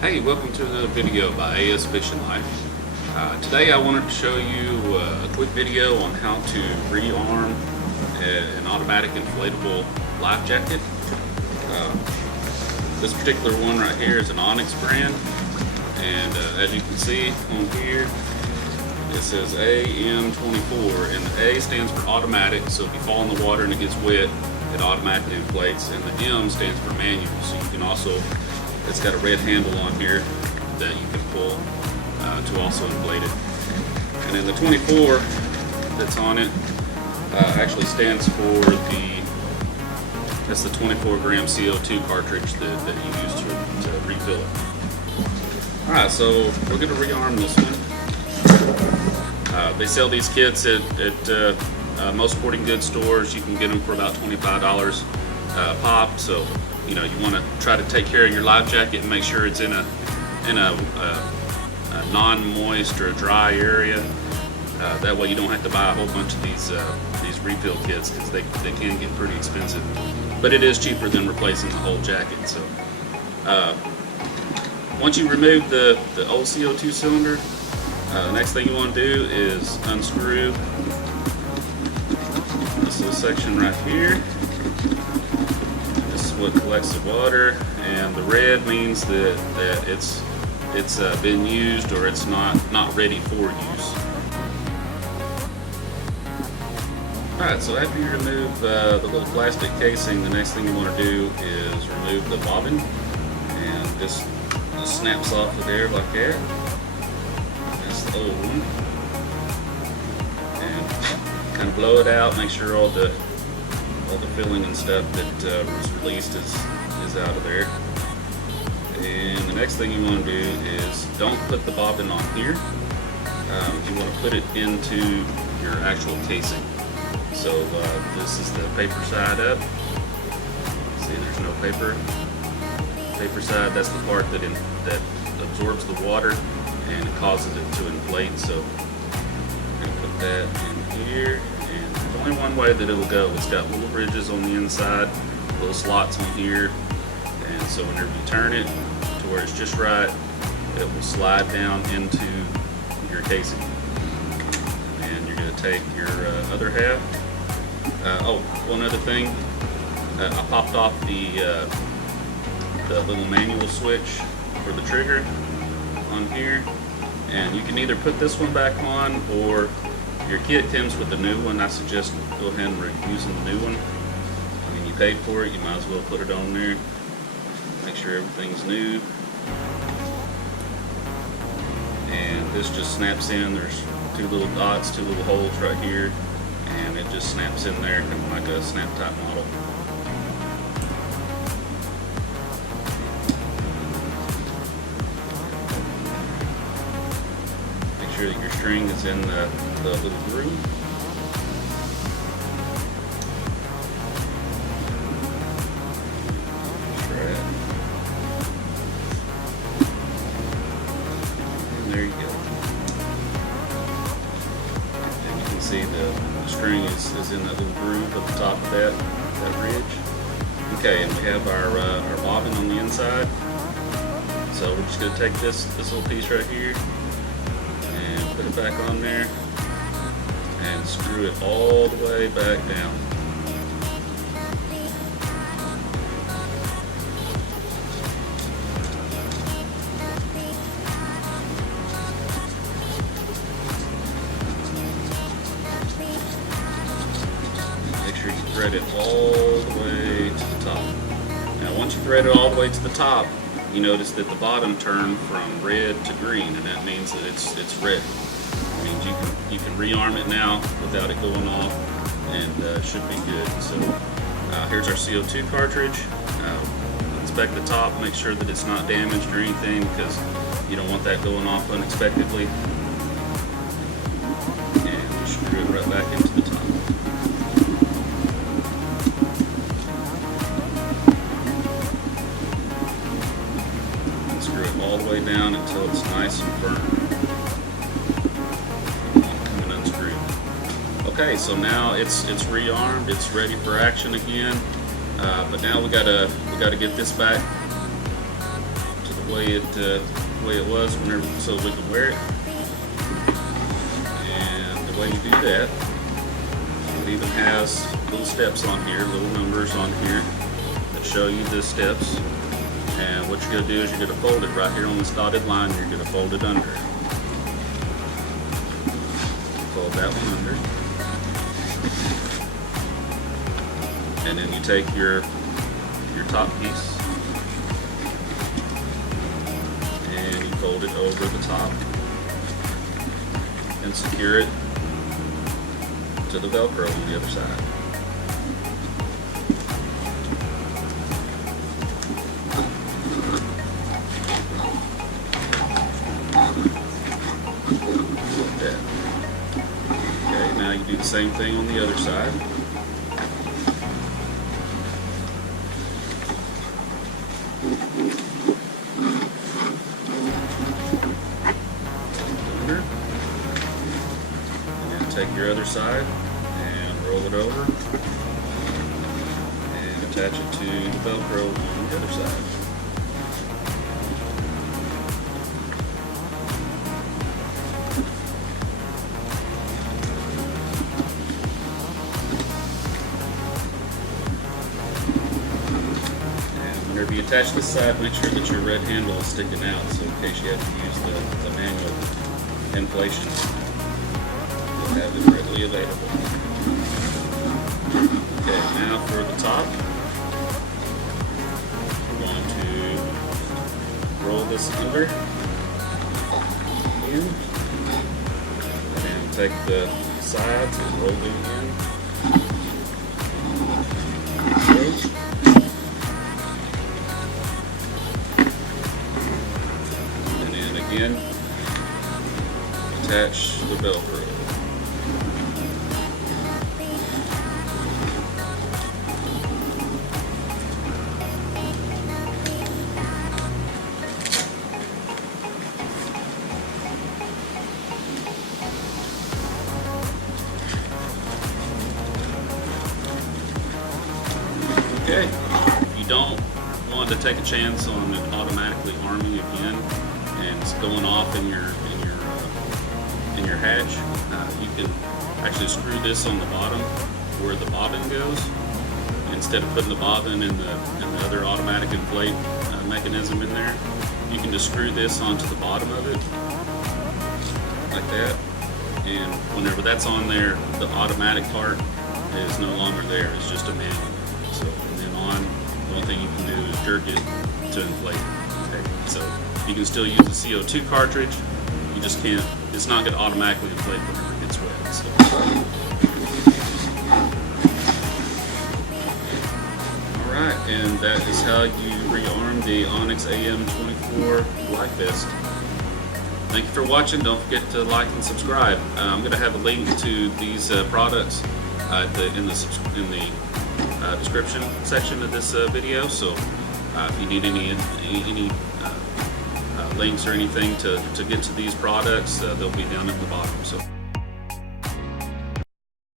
Hey, welcome to another video by AS Fishing Life. Today I wanted to show you a quick video on how to rearm an automatic inflatable life jacket. This particular one right here is an Onyx brand, and as you can see on here it says AM24, and the A stands for automatic, so if you fall in the water and it gets wet it automatically inflates, and the M stands for manual, so you can also, it's got a red handle on here that you can pull to also inflate it. And then the 24 that's on it actually stands for that's the 24 gram CO2 cartridge that you use to refill it. Alright, so we're going to rearm this one. They sell these kits at most sporting goods stores. You can get them for about $25 pop, so you know, you want to try to take care of your life jacket and make sure it's in a non-moist or dry area. That way you don't have to buy a whole bunch of these refill kits, because they can get pretty expensive. But it is cheaper than replacing the whole jacket. So once you remove the old CO2 cylinder, the next thing you want to do is unscrew this little section right here. What collects the water, and the red means that it's been used, or it's not ready for use. Alright, so after you remove the little plastic casing, the next thing you want to do is remove the bobbin, and this snaps off of there like that. That's the old one, and kind of blow it out, make sure all the filling and stuff that was released is out of there. And the next thing you want to do is don't put the bobbin on here. You want to put it into your actual casing. So this is the paper side up. See, there's no paper. Paper side, that's the part that absorbs the water and it causes it to inflate. So I'm going to put that in here. Only one way that it'll go. It's got little ridges on the inside, little slots on here, and so whenever you turn it to where it's just right, it will slide down into your casing. And you're going to take your other half. Oh, one other thing, I popped off the little manual switch for the trigger on here, and you can either put this one back on, or your kit comes with a new one. I suggest go ahead and using the new one. I mean, you paid for it, you might as well put it on there. Make sure everything's new. And this just snaps in. There's two little dots, two little holes right here, and it just snaps in there, kind of like a snap type model. Make sure that your string is in the little groove. And there you go. And you can see the string is in that little groove at the top of that ridge. Okay, and we have our bobbin on the inside. So we're just going to take this little piece right here, put it back on there, and screw it all the way back down. Make sure you thread it all the way to the top. Now once you thread it all the way to the top, you notice that the bottom turned from red to green, and that means that it's ready. It means you can rearm it now without it going off, and it should be good. So here's our CO2 cartridge. Inspect the top, make sure that it's not damaged or anything, because you don't want that going off unexpectedly. And just screw it right back into the top. All the way down until it's nice and firm. And unscrew. Okay, so now it's rearmed, it's ready for action again. But now we gotta get this back to the the way it was whenever, so we can wear it. And the way you do that, it even has little steps on here, little numbers on here that show you the steps. And what you're going to do is you're going to fold it right here on this dotted line. You're going to fold it under. Fold that one under. And then you take your top piece and you fold it over the top and secure it to the Velcro on the other side. Like that. Okay, now you do the same thing on the other side. Take your other side and roll it over and attach it to the Velcro on the other side. And whenever you attach this side, make sure that your red handle is sticking out, so in case you have to use the manual inflation, have it readily available. Okay, now for the top, we're going to roll this under in, and take the sides and roll them in. And then again, attach the Velcro. Okay, if you don't want to take a chance on it automatically arming again and it's going off in your hatch, you can actually screw this on the bottom where the bobbin goes. Instead of putting the bobbin in the other automatic inflate mechanism in there, you can just screw this onto the bottom of it like that. And whenever that's on there, the automatic part is no longer there. It's just a manual. So from then on, the only thing you can do is jerk it to inflate it. Okay? So you can still use the CO2 cartridge. You just can't. It's not going to automatically inflate whenever it gets wet. So. All right, and that is how you rearm the Onyx AM24 Life Vest. Thank you for watching. Don't forget to like and subscribe. I'm going to have a link to these products in the description section of this video. So if you need any links or anything to get to these products, they'll be down at the bottom. So.